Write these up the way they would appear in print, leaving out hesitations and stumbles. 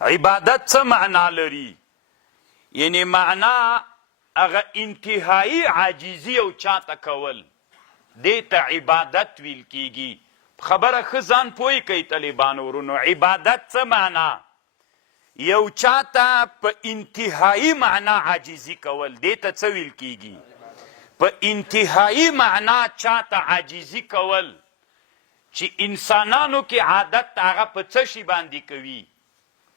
عبادت څه معنا لري؟ یعنی معنا هغه انتهایی عاجزي او چاته کول، دې ته عبادت ویل کیږي. خبره ښه ځان پوه کوي طالبانو ورونو. عبادت څه معنا؟ یو چاته په انتهایی معنا عاجزي کول، دې ته څه ویل کیږي؟ په انتهایی معنا چاته عاجزي کول چې انسانانو کې عادت هغه په څه شي باندې کوي؟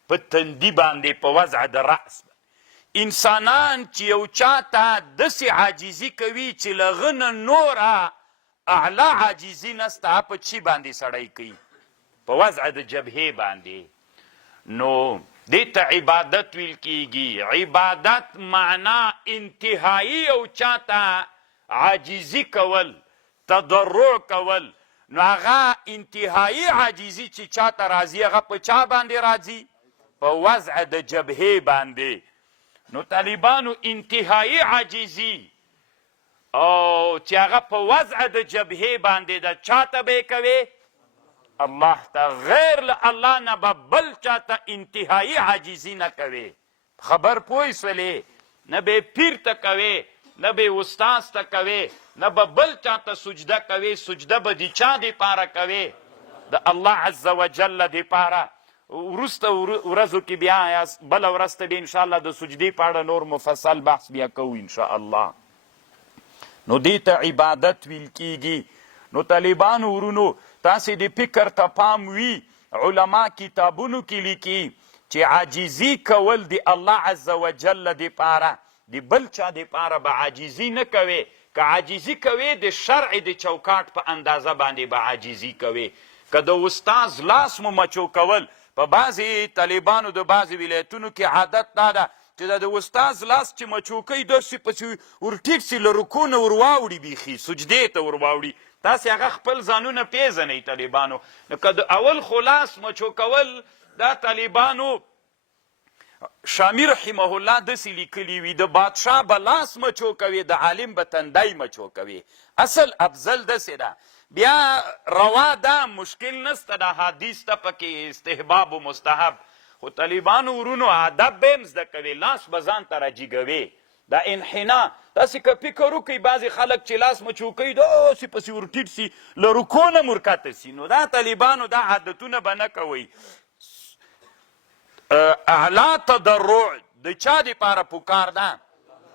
په تندي باندې، په وضع د رأس. انسانان چې یو چاته داسې عاجزي کوي چې له هغه نه نوره اعلی عاجزي نسته، په چی باندې سړی کوي؟ په وضع د جبهې باندې. نو دې ته عبادت ویل کیږي. عبادت معنا انتهایی او چاته عاجزي کول، تضرع کول. نو هغه انتهایی عاجزي چې چاته راځي هغه په چا باندې راځي؟ په وضع د جبهې باندې. نو طالبانو انتهایی عاجزي او چې هغه په وضع د جبهې باندې د چاته به کوي؟ الله ته. غیر له الله نه به بل چاته انتهایی عاجزي نه کوي. خبر پوه سولې؟ نه به پیر ته کوي، نه به استاد ته کوي، نه به بل چاته سجده کوي. سجده به د چا دپاره کوي؟ د الله عز وجل دپاره. وروسته ورځو کې بیا بله ورځ ته به انشاءالله د سجدې په اړه نور مفصل بحث بیا کوو انشاءالله. نو دې ته عبادت ویل کیږي. نو طالبانو ورونو تاسې د فکر ته پام وي، علما کتابونو کې لیکي چې عاجزي کول د الله عز وجل دپاره، د بل چا دپاره به عاجزي نه کوي. که عاجزي کوي د شرع د چوکاټ په اندازه باندې به عاجزي کوي. که د استاز لاس مو مچو کول، په بعضې طالبانو د بعضې ولایتونو کې عادت دا ده چې د استاز لاس چې مچو کوي داسې پسې ورټیټ سي، له رکو نه ورواوړي، بیخي سجدې ته ورواوړي. تاسې هغه خپل ځانونه پیژنئ طالبانو. نو که د اول خو لاس مچو کول دا طالبانو شامی رحمه الله داسې لیکلي وي، د بادشاه به لاس مچو کوي، د عالم به تندی مچو کوي. اصل افضل داسې ده. بیا روا ده، مشکل نسته، د حدیث ته پکې استحباب و مستحب. خو طالبانو ورونو ادب به هم زده کوي، لاس به ځان ته راجیګوي. دا انحنا تاسې که فکر وکړئ، بعضې خلک چې لاس مچو کوي داسې پسې ورټیټ سي، له رکو نه مرکته سي. نو دا طالبانو دا عادتونه به نه کوئ. اعلی تضرع د چا دپاره پکار ده؟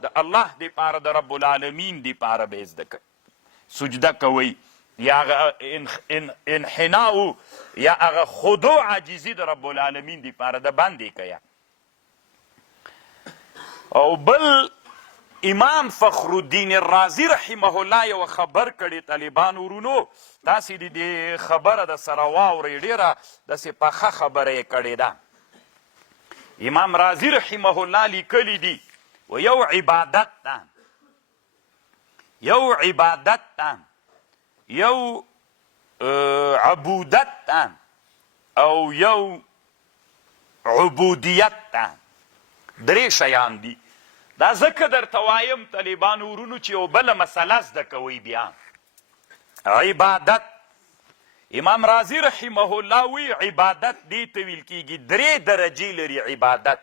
د الله دپاره، د رب العالمین دپاره به زده کوئ. سجده کوئ یا هغه انحناو یا هغه خضوع عاجزي د رب العالمین دپاره د باندې کوي. او بل امام فخر الدین الرازی رحمه الله یو خبر کړي طالبان ورونو، تاسې د دې خبره د سره واورئ، ډېره داسې پخه خبره یې کړې ده. امام رازی رحمه الله لیکلی دي و یو عبادت ده، یو عبادت ده، یو عبودت ده او یو عبودیت ده. درې شیان دي. دا ځکه درته وایم طالبانو ورونو چې یو بله مسله زده کوئ. بیا عبادت، امام رازی رحمه الله وی عبادت دې ته ویل کیږي. درې درجې لري عبادت.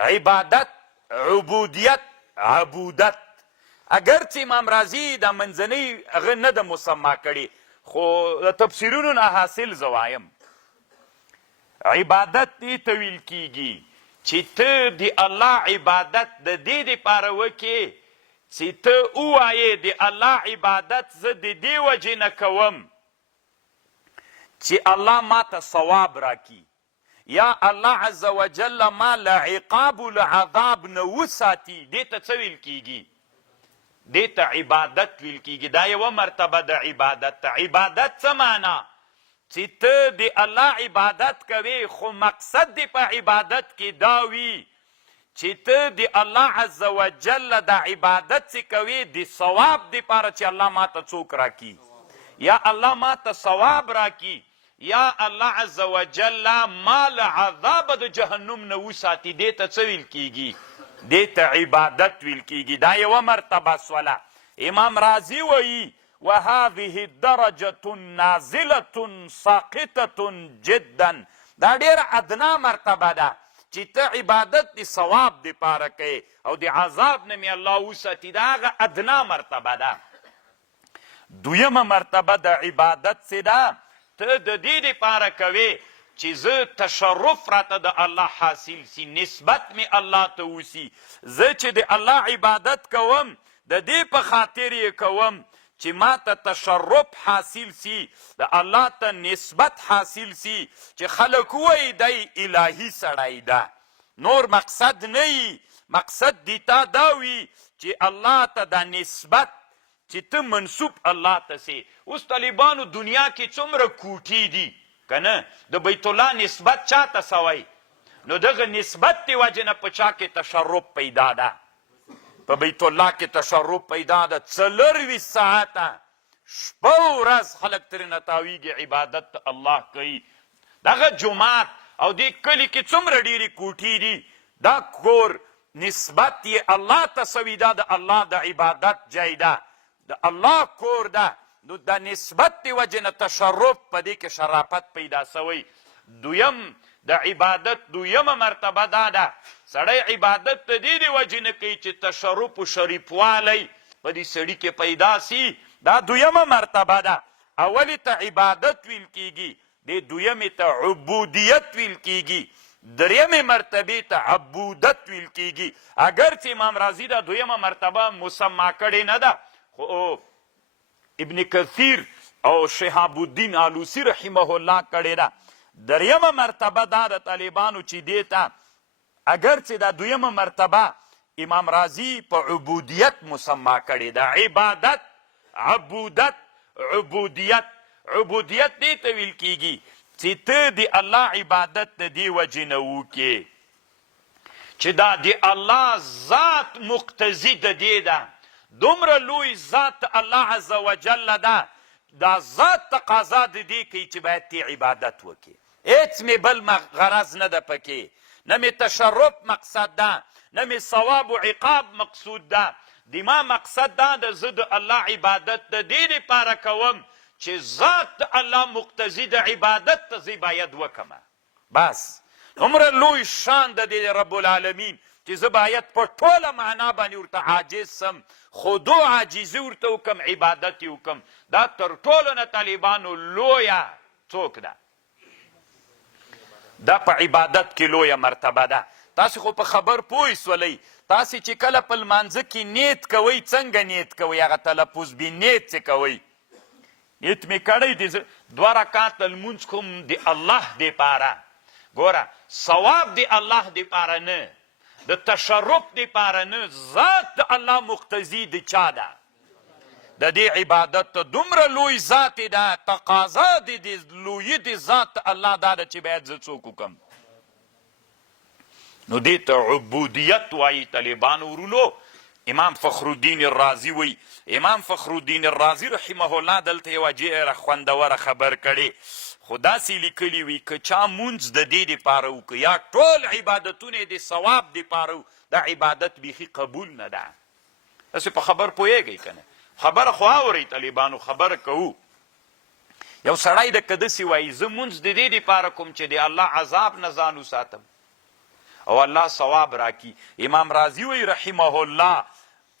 عبادت، عبودیت، عبودت. اگر چې امام رازی دا منځنۍ هغه نه ده مسما کړي، خو د تفسیرونو نه حاصل زه وایم. عبادت دې ته ویل کیږي چې ته د الله عبادت د دې دپاره وکې چې ته ووایې د الله عبادت زه د دې وجې نه کوم چې الله ما ته ثواب راکړي، یا الله عز وجل ما له عقاب و له عذاب نه وساتي. دې ته څه ویل کیږي؟ دې ته عبادت ویل کیږي. دا یوه مرتبه د عبادت ته. عبادت څه معنا؟ چې ته د الله عبادت کوې، خو مقصد دې په عبادت کې دا وي چې ته د الله عز وجل د عبادت چې کوې د ثواب دپاره چې الله ما ته څوک راکړي، یا الله ما ته ثواب راکړي، یا الله عز وجل ما له عذاب د جهنم نه وساتي. دې ته څه ویل کیږي؟ دې ته عبادت ویل کیږي. دا یوه مرتبه سوله. امام رازی وایي وهذه درجة نازلة ساقطة جدا. دا ډېره ادنا مرتبه ده. چې ته عبادت د ثواب دپاره کوې او د عذاب نه مې الله وساتي، دا هغه ادنا مرتبه ده. دویمه مرتبه د عبادت څه ده؟ ته د دې دپاره کوې چې زه تشرف راته د الله حاصل سی، نسبت مې الله ته وسی. زه چې د الله عبادت کوم د دې په خاطر یې کوم چې ما ته تشرف حاصل سی، د الله ته نسبت حاصل سی، چې خلک ووایي دی الهي سړی ده. نور مقصد نه وي، مقصد دی تا دا وي چې الله ته دا نسبت چې ته منصوب الله ته سي. اوس طالبانو دنیا کې څومره کوټې دي که نه، د بیت الله نسبت چا ته سوی؟ نو دغه نسبت دی وجې نه په چا کې تشرف پیدا ده، په بیت الله کې تشرف پیدا ده. 24 ساعته شپه ورځ خلک ترېنه تاویږي، عبادت الله کوي. دغه جومات او دې کلي کې څومره ډېرې کوټې دي، دا کور نسبت یې الله ته سوي، دا د الله د عبادت ځای ده، د الله کور ده. نو د نسبت دی وجې نه تشرف په دې کې شرافت پیدا سوی. دویم د عبادت دویمه مرتبه دا ده، سړی عبادت د دې د وجې نه کوي چې تشرف و شریفوالی په دې سړي کې پیدا سي. دا دویمه مرتبه ده. اولی ته عبادت ویل کیږي، د دویمې ته عبودیت ویل کیږي، دریمې مرتبې ته عبودت ویل کیږي. اگر چې امام رازي دا دویمه مرتبه مسما کړې نه ده، خو ابن کثیر او شهاب الدین آلوسی رحمه الله کړې ده. دریمه مرتبه دا د طالبانو چې دې ته اگر چې دا دویمه مرتبه امام رازي په عبودیت مسما کړې ده، عبادت، عبودت، عبودیت. عبودیت دې ته ویل کیږي چې ته د الله عبادت د دې وجې نه وکړې چې دا د الله ذات مقتضي د دې ده، دومره لوی ذات الله عز وجل ده، دا ذات تقاضا د دې کوي چې باید تی عبادت وکړي. هیڅ مې بل غرض نه ده پکې، نه مې تشرف مقصد ده، نه مې ثواب و عقاب مقصود ده. د ما مقصد دا ده زه د الله عبادت د دې دپاره کوم چې ذات الله مقتضي د عبادت ته زه باید وکمه. بس عمره لوی شان د دې رب العالمین چې زه باید په ټوله معنا باندې ورته عاجز سم، خودو عاجزي ورته وکم، عبادت یې وکم. دا تر ټولو نه طالبانو لویه څوک ده؟ دا په عبادت کې لویه مرتبه ده. تاسې خو په خبر پوه سولئ، تاسې چې کله په لمانځه کې نیت کوئ، څنګه نیت کوئ؟ هغه تلفظ بې نیت چې کوئ. نیت مې کړی دی 2 رکعاته لمونځ کوم د الله دپاره. ګوره ثواب د الله دپاره نه، د تشرف دپاره نه، ذات د الله مقتضي د چا ده؟ د دې عبادت ته دومره لوی ذات ده، تقاضا د لویي د ذات الله دا ده چې باید زه څوک وکم. نو دې ته عبودیت وایي طالبانو ورونو. امام فخر الدین الرازي وی، امام فخر الدین الرازي رحمه الله دلته یوه ډېره خوندوره خبر کړې، خو داسې لیکلي وي که چا مونځ د دې دپاره وکړي یا ټول عبادتونه یې د ثواب دپاره، دا عبادت بیخي قبول نه ده. تاسې په خبر پوهېږئ که نه؟ خبره خو اورئ طالبانو، خبره کوو. یو سړی د که داسې وایي زه مونځ د دې دپاره کوم چې د الله عذاب نه ځان وساتم او الله ثواب راکي. امام رازي وی رحمه الله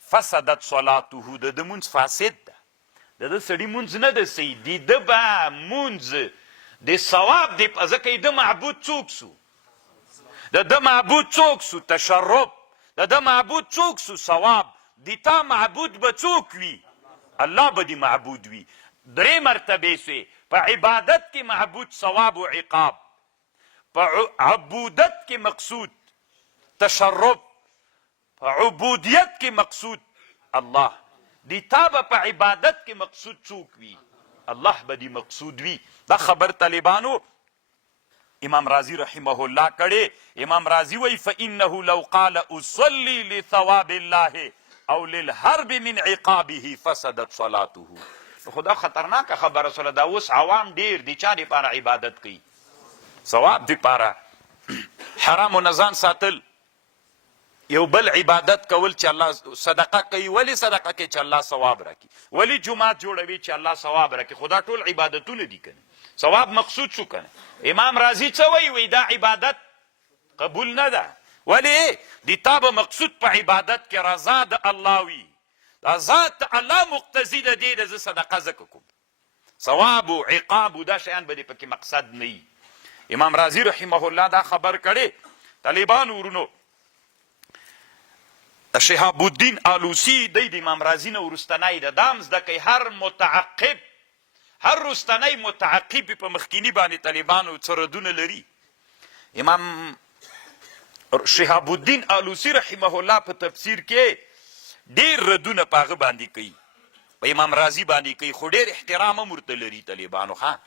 فسدت صلاته، د ده مونځ فاسد ده، د ده سړي مونځ نه ده صحیح، د ده به مونځ د ثواب دی، ځکه د معبود څوک سو؟ د ده معبود څوک سو؟ تشرف. د ده معبود څوک سو؟ ثواب. د تا معبود به څوک وي؟ الله به دی معبود وي. 3 مرتبې سوې، په عبادت کې معبود ثواب و عقاب، په عبودت کې مقصود تشرف، په عبودیت کې مقصود الله. دی تا به په عبادت کې مقصود څوک وي؟ الله به دی مقصود وي. دا خبر طالبانو امام رازي رحمه الله کړي. امام رازي وی فإنه لو قال أصلي لثواب الله او للهرب من عقابه فسدت صلاته. خدا خطرناکه خبره سره دا اوس عوام ډیر دي چا دپاره عبادت کوي؟ ثواب دپاره. حرام و نزان ساتل، یو بل عبادت کول چې الله صدقه کوي. ولی صدقه کوي؟ چې الله ثواب راکړي. ولی جماعت جوړوي؟ چې الله ثواب راکړي. خدا ټول عبادتونه دي کنه، ثواب مقصود شو کنه. امام رازي څه وی؟ دا عبادت قبول نه ده. ولې د تا به مقصود په عبادت کې رضا د الله وي، دا ذات الله مقتضي د دې د زه صدقه ځکه کوم، ثواب و عقاب و دا شیان به دې پکې مقصد نه وي. امام رازي رحمه الله دا خبر کړی طالبانو ورونو. شهاب الدین آلوسی دی د امام رازي نه وروستنی ده، دا هم زده کوي. هر متعقب، هر وروستنی متعقب په مخکیني باندې طالبانو څه ردونه لري. امام شهاب الدین آلوسی رحمه الله په تفسیر کې ډېر ردونه په هغه باندې کوي، په امام رازي باندې کوي، خو ډېر احترام هم ورته لري طالبانو. ښه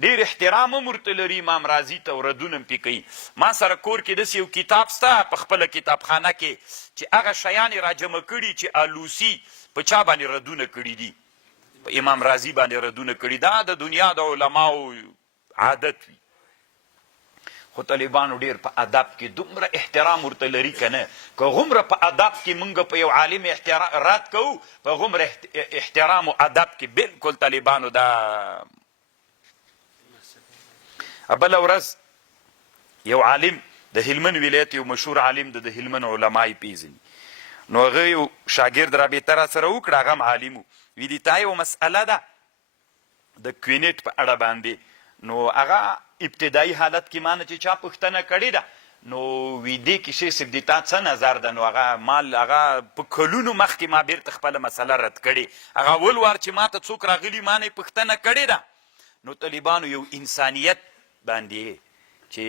ډېر احترام هم ورته لري امام رازي ته، ردونه هم پې کوي. ما سره کور کې داسې یو کتاب سته په خپله کتابخانه کې چې هغه شیان یې راجمع کړي چې آلوسي په چا باندې ردونه کړي دي، په امام رازي باندې ردونه کړي. دا د دنیا د علماو عادت وي. خو طالبانو ډېر په ادب کې دومره احترام ورته لري که نه، که غومره په ادب کې مونږ په یو عالم رد کوو، په غومره احترام و ادب کې بلکل طالبانو دا. بله ورځ یو عالم د هلمند ولایت، یو مشهور عالم د هلمند علما یې پیژني، نو هغه یو شاګرد رابطه را سره وکړه، هغه هم عالم و. وی دي تا یو مسئله ده د کوینټ په اړه باندې، نو هغه ابتدایي حالت کې ما نه چې چا پوښتنه کړې ده، نو وی دې کې شیخ صاحب د تا څه نظر ده؟ نو هغه مال هغه په کلونو مخکې ما بیرته خپله مسله رد کړې. هغه اول وار چې ما ته څوک راغلي ما نه یې پوښتنه کړې ده. نو طالبانو یو انسانیت باندې چې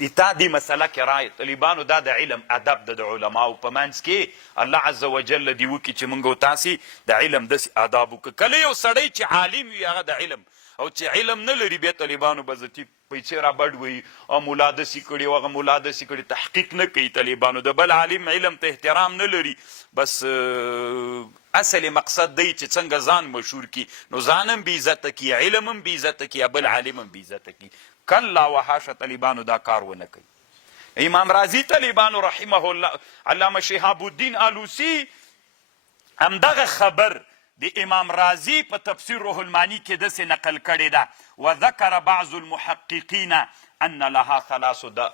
د تا دې مسله کې رای، طالبانو دا د علم ادب ده د علماو په منځ کې. الله عز وجل دې وکړي چې موږ او تاسې د علم داسې آداب وکړو. کله یو سړی چې عالم وي هغه د علم، او چې علم نه لري بیا طالبانو بزتي پیسې را بډ وي او ملا داسې کړي او هغه ملا داسې کړي، تحقیق نه کوي طالبانو. د بل عالم علم ته احترام نه لري، بس اصل مقصد دی چې څنګه ځان مشهور کی، نو ځان هم بې عزته کي، علم هم بې عزته کي، بل عالم هم بې عزته کي. کله وحاشه طالبانو دا کار ونه کوي. امام رازي طالبانو رحمه الله، علامه شهاب الدین آلوسی همدغه خبر د امام رازي په تفسیر روح المانی کې داسې نقل کړې ده. وذکر بعض المحققین ان لها 3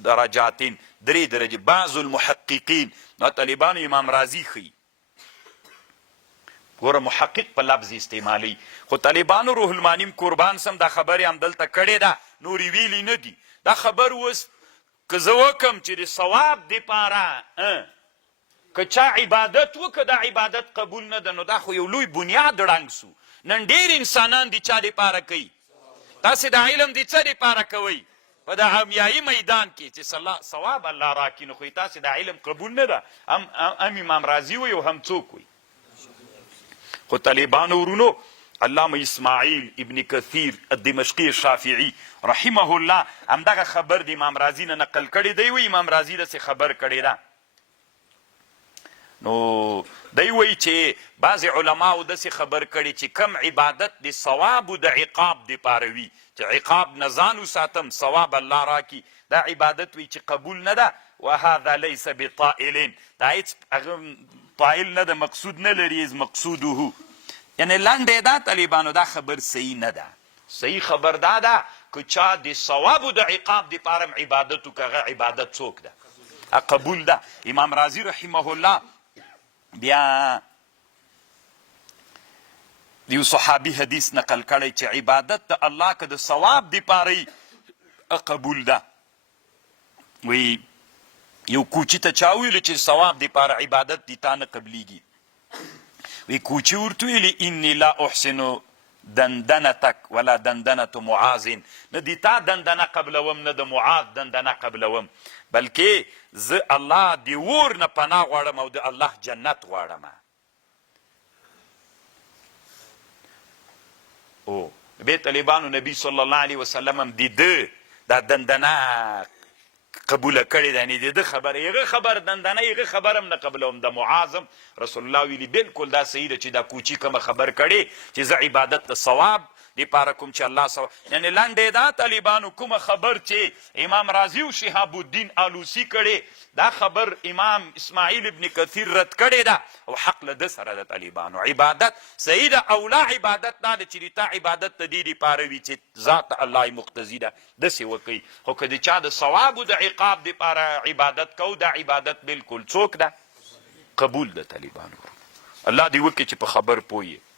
درجات، 3 درجې. بعض المحققین نو طالبانو امام رازي ښیي، ګوره محقق په لفظ استعمالي، خو طالبانو روح المانی قربان سم دا خبرې همدلته کړې ده، نورې ویلي نه دي. دا خبر اوس که زه وکم چې د ثواب دپاره که چا عبادت وکړه دا عبادت قبول نه ده، نو دا خو یو لوی بنیاد ړنګ سو. نن ډېر انسانان د چا دپاره کوي، تاسې د علم د څه دپاره کوئ؟ په د عامیایي میدان کې چې ثواب الله راکړي، نو خو تاسې د علم قبول نه ده. هم امام رازي وي او هم څوک وي. خو طالبانو ورونو، علامه اسماعیل ابن کثیر الدمشقی الشافعي رحمه الله همدغه خبر د امام رازي نه نقل کړی دی. وی امام رازي داسې خبر کړی ده. نو دی وی چې بعضې علماو داسې خبر کړي چې کم عبادت د ثواب و د عقاب دپاره وي، چې عقاب نه ځان وساتم ثواب الله راکي، دا عبادت وي چې قبول نه ده. وهذا ليس بطائل، دا هیڅ هغه طائل نه ده، مقصود نه لري، از مقصوده. یعنی لنډې دا طالبانو دا خبر صحیح نه ده. صحیح خبر دا ده که چا د ثواب و د عقاب دپاره م عبادت وکړه، هغه عبادت څوک ده؟ قبول ده. امام رازي رحمه الله بیا یو صحابي حدیث نقل کړی چې عبادت د الله که د ثواب دپاره قبول ده. وی یو کوچي ته چا ویلو چې ثواب دپاره عبادت دي تا نه قبلیږي. وی کوچي ورته ویلي انی لا احسن دندنتک ولا دندنة معاذ، نه دي تا دندنه قبلوم نه د معاذ دندنه قبلوم، بلکې زه الله د اور نه پناه غواړم او د الله جنت غواړم. او بیا طالبانو نبی صلی الله علیه وسلم هم د ده دا دندنه قبوله کړې ده، یعنې د ده خبره هغه خبر دندنه هغه خبر هم نه قبلوم. د معاذ رسول الله ویلي بالکل دا صحیح ده چې دا کوچي کومه خبر کړې چې زه عبادت د ثواب دپاره کوم چې الله یعنی لنډې دا طالبانو کومه خبر چې امام رازي او شهاب الدین آلوسی کړې دا خبر امام اسماعیل ابن کثیر رد کړې ده او حق له ده سره د طالبانو عبادت صحیح ده اولا عبادت نه ده چې د تا عبادت د دې دپاره وي چې ذات الله مقتضي ده داسې وکوي خو که د چا د ثواب او د عقاب دپاره عبادت کو دا عبادت بالکل څوک ده قبول د طالبانو الله دې وکړي چې په خبر پوهیې